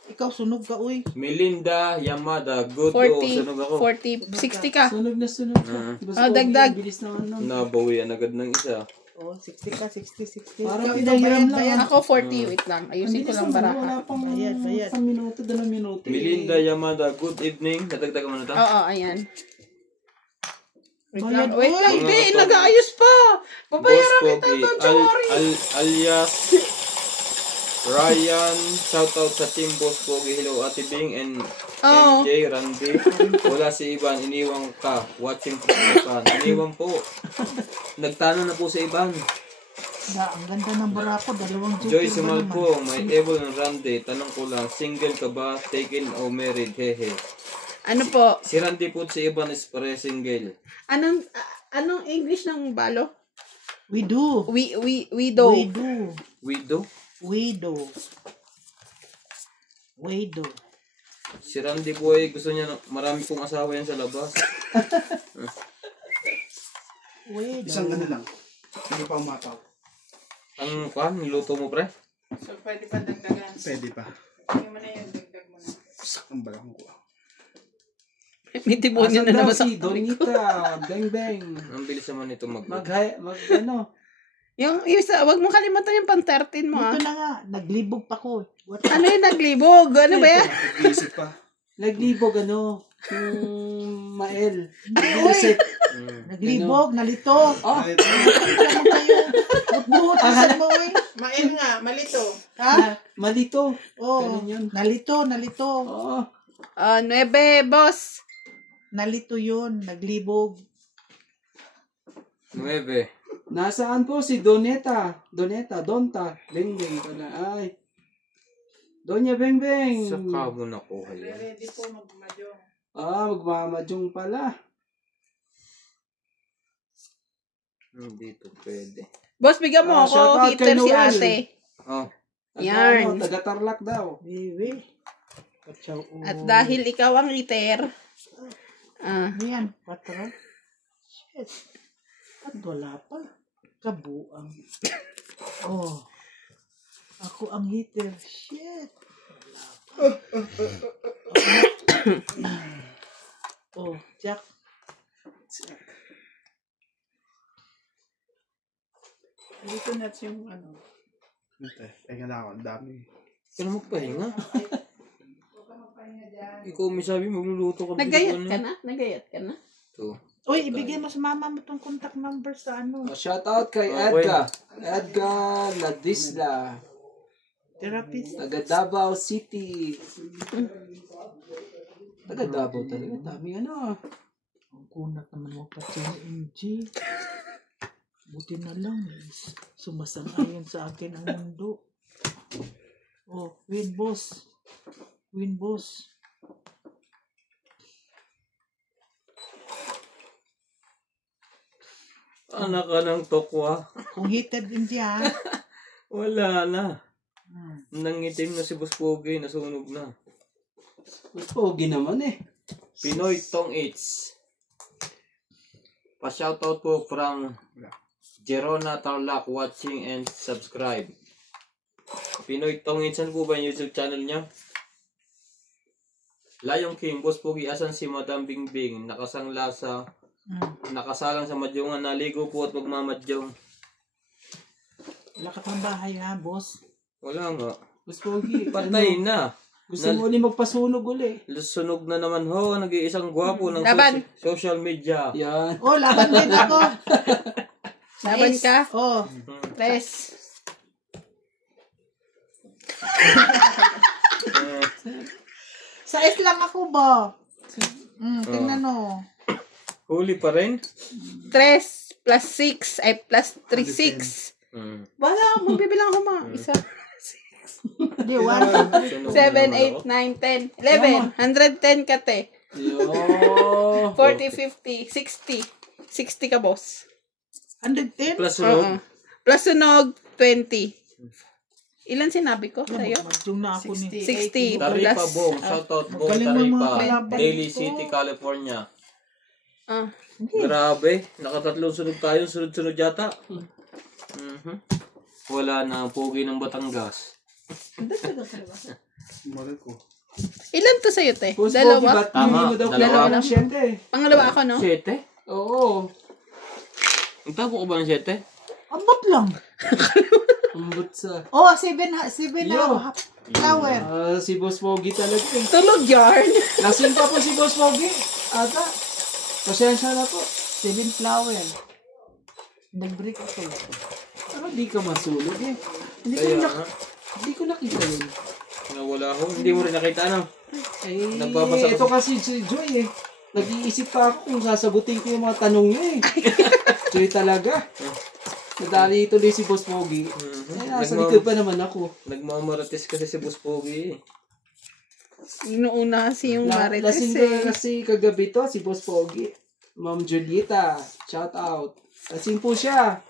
Ikaw, sunog ka, uy. Melinda Yamada, good 40. sunog ako. 40. 60 ka. Sunog na sunog ka. Basta Oh, dagdag. Bilis naman nun. Nabawian agad ng isa. Oh, 60 ka, 60. Parang Ikaw, pinahiram bayad. lang. Ako 40. Wait lang. Ayusin ko lang Wala baraha. pang Bayad. isang minuto, 2 minuto. Melinda Yamada, good evening. Nadagdagan mo na ito? Oo, ayan. Wait Bayad, lang. Wait uy. lang. Mga Hindi, to- nag-aayos pa. Boss Babayaran kita. Pogi, Don't you worry. alias Ryan, shoutout sa team Boss Pogi. Hello Ate Bing and Oo. MJ, Randy. Wala si Ivan, iniwang ka. Watching from Japan. Iniwang po. Nagtanong na po sa Ivan. Ang ganda ng barako, dalawang joker. Joy ba Simal naman? po, may Evo ng Randy. Tanong ko lang, single ka ba? Taken o married? Hehe. Ano po? Si Randy po si Ivan is pare single. Anong English ng balo? We do. Widow. We do. Widow? We do. We do. Si Randy po ay gusto niya, marami pong asawa yan sa labas. We do. Isang ano lang. Hindi pa umapaw. Ang pan, niluto mo pre? So, pwede pa dagdagan. Pwede pa. Hindi mo na yun, dagdag mo na. Sakang balakang ko. May demonyo na Asan daw naman sa si Donita? Bang bang. Ang bilis naman ito mag Ano? Yung isa, wag mo kalimutan yung pang 13 mo, Ito ah. na nga, naglibog pa ko. What? Ano yung naglibog? Ano ba yan? Nag-iisip pa. Naglibog ano? Yung Mael. Nag-iisip. Naglibog, nalito. Oh, Kahit Alam kayo. Butbuhot, asan mo, uy? Mail nga, malito. Ha? malito. Oh, Ganun yun. nalito. Oo. 9, boss. Nalito yun, naglibog. 9. Nasaan po si Doneta? Donta. Beng beng pala. Ay. Donya Beng Beng. Sa kabo na ko yan. Ready po magmadyong. Magmamadyong pala. Hindi to pwede. Boss, bigyan mo Shout ako. out Hitter kay si Noel. ate. Oh, Yarn. Taga-Tarlac daw. Wiwi. Patsaw. At dahil ikaw ang hitter, Ayan, 4. Shit. At wala pa. Kabuang. Oh. Ako ang hitter. Shit. Wala pa. Oh, Jack. Dito na yung ano. Teka na ako, ang dami. pero magpahinga. Ikaw may sabi, magluluto ka. nagayat ka na? Nagayat ka na? Ito. Uy, ibigay mo sa mama mo tong contact number sa ano. Shout out kay Okay. Edgar Ladisla. Therapist. Taga Davao City. Taga Davao talaga. Dami ano. Ang kunat naman mo pa siya MG. Buti na lang. Sumasang-ayon sa akin ang mundo. Oh, win boss. Win boss. Anak ka ng tokwa. Kung heated MG ha. Wala na. Hmm. Nangitim na si Boss Pogi, nasunog na. Pogi naman eh. Pinoy Tong Eats. Pa-shoutout po from Jerona Tarlac watching and subscribe. Pinoy Tong Eats, saan po ba yung YouTube channel niya? Layong King, Boss Pogi, asan si Madam Bingbing? Nakasalang sa madyongan, naligo po at magmamadyong. Wala ka pang bahay ha, boss. Wala nga. Mas Pogi. Patay na. Gusto mo ulit magpasunog uli. Sunog na naman ho, nag-iisang gwapo ng Laban. social media. Yan. Oh, laban din ako. Laban ka? Oh, Tres. sa S lang ako ba? Tingnan mo. Huli pa rin? Tres plus 6 ay plus 3, 6. Wala mo. Magbibilang ako mga isa. Di, 1. 7, 8, 9, 10, 11. 110 ka te. Yo. 40, 50, 60. 60 ka, boss. 110? Plus sunog. Oo. Plus sunog, 20. Ilan sinabi ko sa'yo? Yung na ako ni. 60 Taripa plus. Bong, shoutout Bong Galing mo mga Taripa, kalaban Daly ko. City, California. Ah. Grabe, nakatatlong sunog tayo, sunod-sunod yata. Wala na, pogi ng Batangas. Mali ko. Ilan to sa'yo, te? Boss Pogi, Dalawa? ba't Tama, hindi mo daw dalawa. kailangan Dalawa ng 7? Pangalawa ako, no? 7? Oo. Nagtapo ko ba ng 7? Ambot lang. Ambot sa... Oh, 7 Yo. half flower. Si Boss Pogi talaga eh. Tulog yarn. Lasing pa po si Boss Pogi. Ata. Pasensya na po. 7 flower. Nag-break ako. Pero di ka masulog eh. Kaya nga, Hindi ko nakita yun. nawala ako. Hindi mo rin nakita, ano? Eh, Nagbabasa ko. ito kasi si Joy eh. Nag-iisip pa ako kung sasagutin ko yung mga tanong niya eh. Joy talaga. Nadali tuloy si Boss Pogi. Eh, nasa likod pa naman ako. Nagmamarates kasi si Boss Pogi. Inuuna kasi yung marites Lasing eh. kasi kagabi to si Boss Pogi. Ma'am Julieta, shout out. Lasing po siya.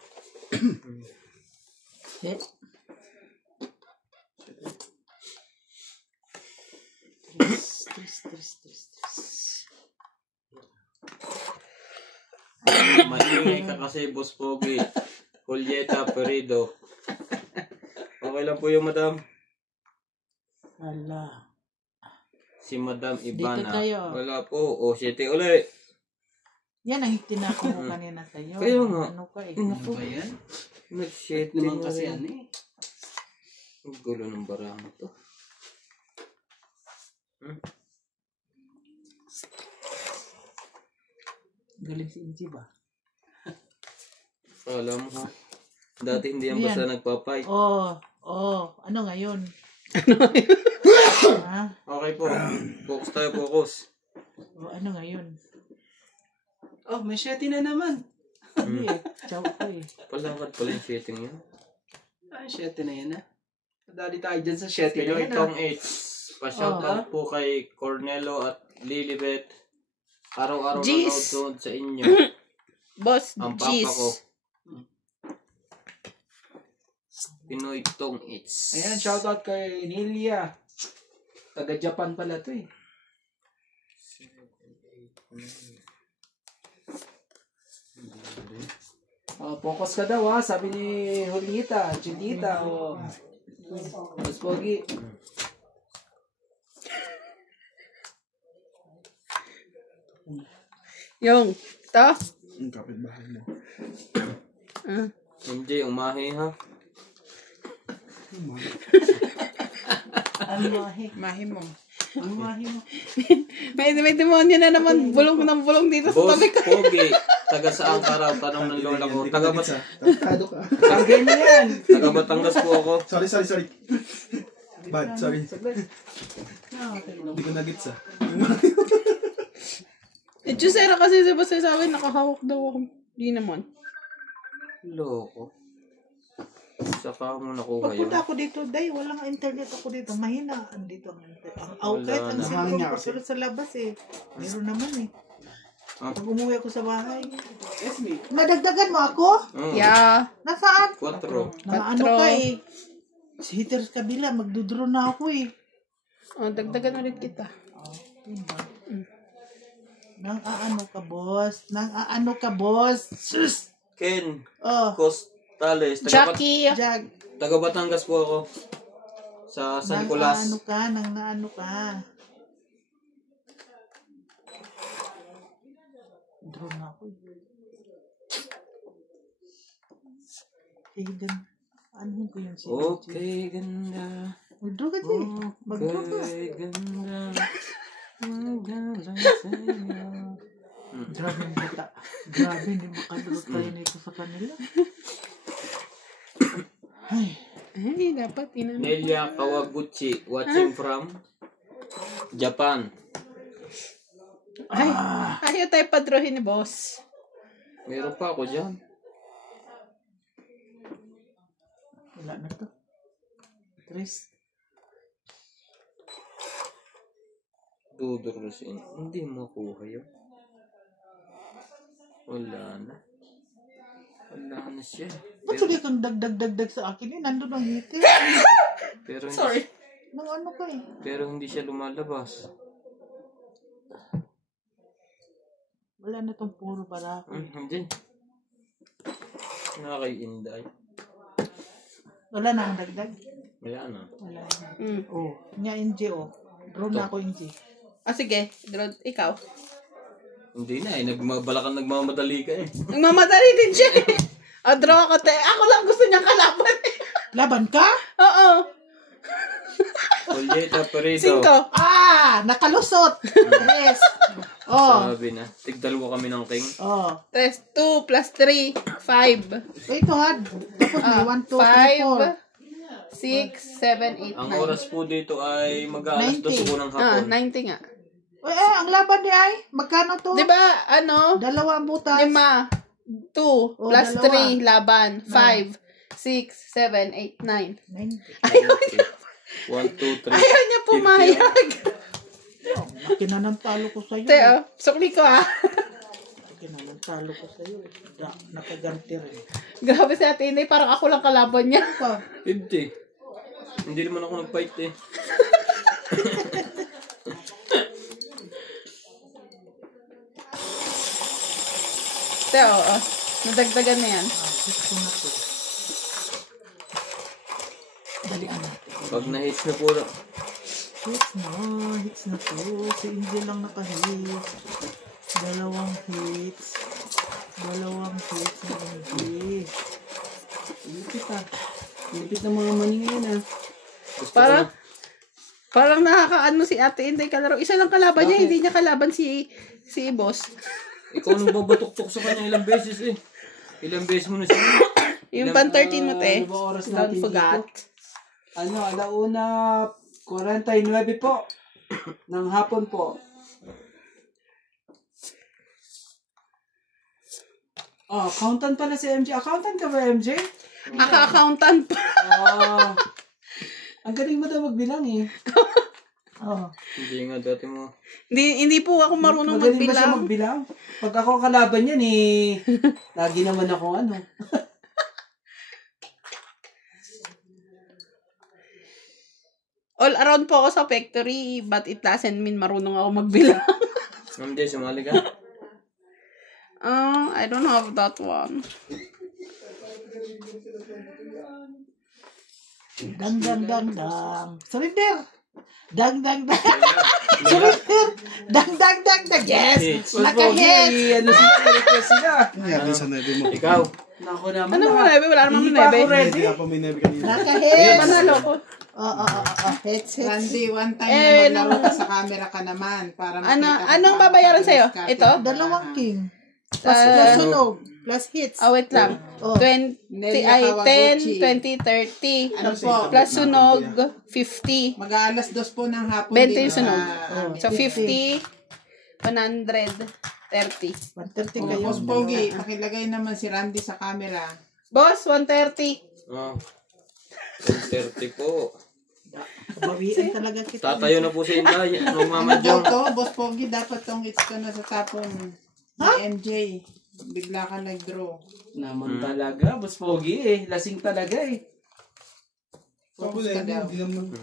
Maingay ka kasi, Boss Pogi. Julieta Perido. Okay lang po yung madam. Wala. Si Madam Ivana. Dito tayo. Wala po. O, 7 ulit. Yan ang tinako ko kanina sa'yo. Kaya nga. Ano ka eh. Naku. yan? Nag-7 Naman na kasi rin. ano eh. Ang gulo ng barang to. Galing si Inji ba? Alam mo ha. Dati hindi yan basta nagpapay. Oh, ano ngayon? Ha? Okay po. Focus tayo, focus. Oh, ano ngayon? Oh, may 7 na naman. Hindi eh. Chow ko eh. Palakad pala yung setting niya. Ay, 7 na yan ah. Nadali tayo dyan sa 7 na Pinoy yan ah. Tong 8. Pa-shoutout po kay Cornelo at Lilibet. Araw-araw Jeez. nanonood sa inyo. Boss, Ang papa G's. ko. Pinoy Tong 8. Ayan, shoutout kay Nelia. Taga Japan pala to eh. Oh, focus ka daw ha, sabi ni Julieta, oh. Mas pogi. Yung, to. Ang kapitbahay mo. MJ, umahi ha. Ang mahi. Mahi mo. Ang mahi mo. May demonyo na naman. Bulong ng bulong dito sa Boss tabi ko. Pogi, taga saan ka raw? Tanong ng lola ko. Taga Tarantado ka. Ang ganyan. taga Batangas po ako. Sorry. Bad, sorry. Hindi ko nagits ah. Chusera kasi si Boss sa akin, nakahawak daw ako. Di naman. Loko. Saka mo nakuha yun. Pagpunta ako dito, day, walang internet ako dito. Mahina dito ang internet. Ang outlet, Wala ang na. cellphone Niya ko. kasi. Pero sa labas eh. Meron naman eh. Ah. Pag umuwi ako sa bahay. Esme. Nadagdagan mo ako? Yeah. Nasaan? 4. Ano ka eh. Si Hitters kabila, magdudro na ako eh. Oh, dagdagan ulit kita. Nang aano ka, boss? Sus! Ken Oh, Costales. Jackie. Jag. Taga Batangas po ako. Sa San Nicolas. Nang naano ka. Draw na ako eh. Ano ko yun si Okay, ganda. Mag-draw ka di. Mag-draw ka. Okay, ganda. Magalang sa'yo. Grabe yung bata. Grabe, hindi makadraw tayo nito sa kanila. Ay. Ay, dapat inano. Nelia Kawaguchi, watching from Japan. Ay, ayaw tayo padrohin ni Boss. Meron pa ako dyan. Wala na to. Tres. Dudurlusin. Hindi mo makuha yun. Wala na. Wala na siya. Ba't sulit kang dagdag sa akin eh? Nandun ang hitter. Pero hindi, Sorry. Nang ano ka eh? pero hindi siya lumalabas. Wala na tong puro barako. Hindi. Nakakay-inday. Wala na ang dagdag. Wala na. Wala na. Mm. Oh, nya NG oh. Draw na ako NG. Ah, sige. Ikaw. Hindi na eh. Nagmamadali ka eh. Nagmamadali din siya. Ah, draw ako. Ako lang gusto niyang kalaban. Laban ka? Oo. Julieta Perito. 5. Nakalusot. Tres. Oh. Sabi na. Tigdalawa kami ng king. Oh. 2 plus 3, 5. Ito had. Tapos may 1, 2, 3, 4. 5, 6, 7, 8, Ang 9. oras po dito ay mag-aalas 2 po ng hapon. 90 nga. Ang laban di ay. Magkano to? Di ba, ano? Dalawa ang butas. 5, 2, plus dalawa. 3, laban. 5, 6, 7, 8, 9. 1, 2, 3. Ayaw niya pumayag. Makinanang talo ko sa'yo. Te, oh. Sukli ko, ah. Makinanang talo ko sa'yo. Nakaganti rin. Grabe si Ate Inday, parang ako lang kalaban niya. Hindi. Hindi naman ako nag-fight eh. Te, oo. Nadagdagan na yan. Gusto na to. Dalian natin. Pag na-hits na po, Hits na to. Si Angel lang naka-hits. Dalawang hits na Angel. Lipit ah. Lipit ng mga mani ngayon ah. Parang nakakaano si Ate Inday kalaro. Isa lang kalaban niya, hindi niya kalaban si Boss. ikaw nang babatok-tok sa kanya ilang beses eh. Ilang beses mo na siya. Yung pan 13 mo, te. Ano ba oras Don't natin forget. dito? Alauna 49 po. Ng hapon po. Oh, accountant pala si MJ. Accountant ka ba, MJ? Aka-accountant pa. Ang galing mo daw magbilang eh. Oh. Hindi nga dati mo. Hindi po ako marunong Magaling ba siya magbilang. magbilang? Pag ako kalaban yan eh, lagi naman ako ano. All around po ako sa factory, but it doesn't mean marunong ako magbilang. MJ, sumali ka? I don't have that one. Dang. Surrender! Dang. Surrender! Dang. Yes! Naka-hit! Ano sila? Nangyari sa nebe mo. Ikaw. Naku naman. Ano mo, Nebe? Wala namang Hindi pa Nebe. ako ready. Hindi pa may nebe kanina. Naka-hit! Panalo ko. Headset. Randy, one time Eh, na maglaro ka sa camera ka naman para makita anong mo babayaran paano sa'yo? ka Ito? Dalawang king. Plus, Ah, plus sunog. Plus hits. wait lang. Oh. 20, Nelia ay, 10, Kawaguchi. 20, 30. Ano po? Plus sunog, 50. Mag-aalas 2 po ng hapon 20 din yung sunog. amin. So, 50, 100, 30. 130 Oh, kayo. Boss Pogi, pakilagay naman si Randy sa camera. Boss, 130. Ah. 130 po. Bawian talaga kita. Tatayo na po si Inday. Anong Ano daw mamadyong? to, Boss Pogi, dapat tong hits ka na sa tapon ni MJ. Bigla ka nag-draw. Naman talaga, Boss Pogi eh. Lasing talaga eh. Focus ka daw. Hindi naman.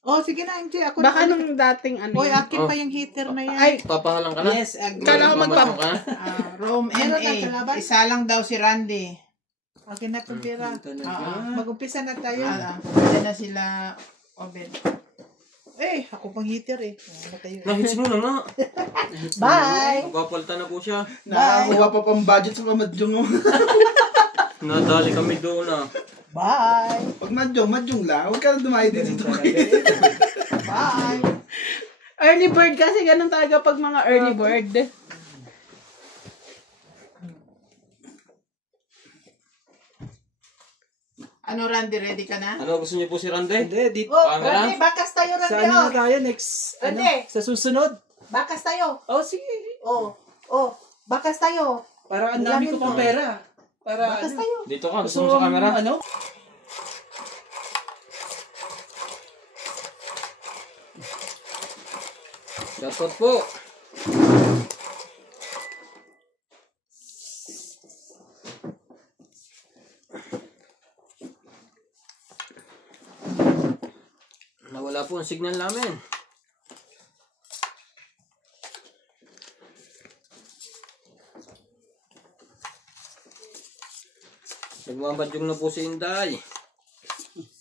Oh, sige na, MJ. Ako Baka na. nung dating ano Hoy, yun. akin pa yung heater na yan. Ay, Papahalang ka na? Yes, agree. Kala ko Mamadyong ka na? Rome Meron na NA. kalaban? Isa lang daw si Randy. Akin na itong pera. Mag-umpisa na tayo. Pwede na sila Obed. Eh, ako pang heater eh. Ano tayo? Nahits mo na nga. Bye! Magpapalitan na po siya. Nakakuha pa pang budget sa pamadyong mo. Nadali kami doon ah. Bye! Pag madyong lang. Huwag ka na dumayo dito. Bye! early bird kasi ganun talaga pag mga early bird. Ano Randy, ready ka na? Ano gusto niyo po si Randy? Hindi, dito. Oh, Camera? Randy, bakas tayo, Sa Randy. ano Oh. na tayo next? Ano? Randy. Sa susunod? Bakas tayo. Oh, sige. Oh, bakas tayo. Para ang dami Lamin ko pang to. pera. Para Bakas ano? tayo. Dito ka, gusto Gusto mo sa camera? Ano? Dapat po. Nawala po ang signal namin. Nagmamadyong na po si Inday.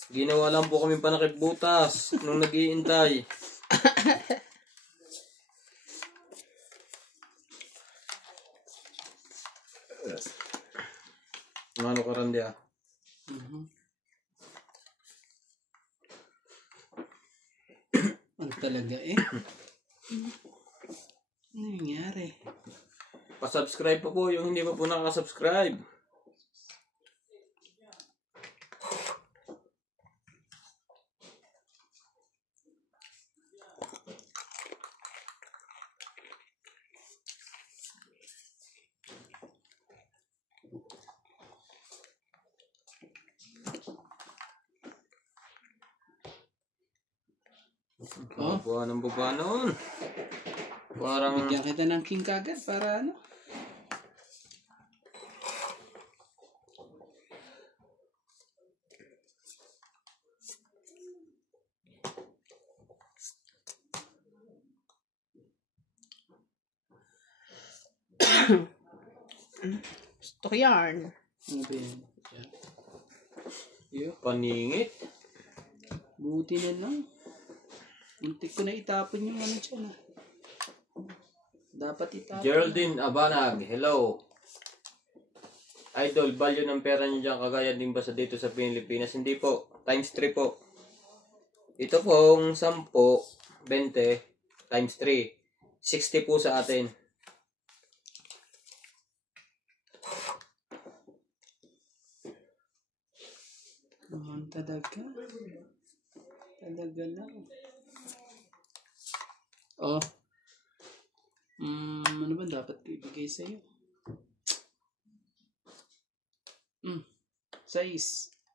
Ginawa lang po kami panakip-butas nung nag-iintay. Ano ka Randy ah? Ano talaga eh? Ano nangyari? Pa-subscribe po yung hindi pa po nakaka-subscribe. Buwan ng bubanon. Parang Bigyan kita ng king kagad para ano? Gusto ko yarn. Ano ba yan? Yo, paningit. buti na lang. Muntik ko na itapon yung ano dyan ah. Dapat itapon. Geraldine Abanag, hello. Idol, value ng pera niyo dyan kagaya din ba sa dito sa Pilipinas? Hindi po, times 3 po. Ito pong 10, 20, times 3. 60 po sa atin. Naman talaga. Talaga lang. Oh. Ano ba dapat ko ibigay sa'yo? 6.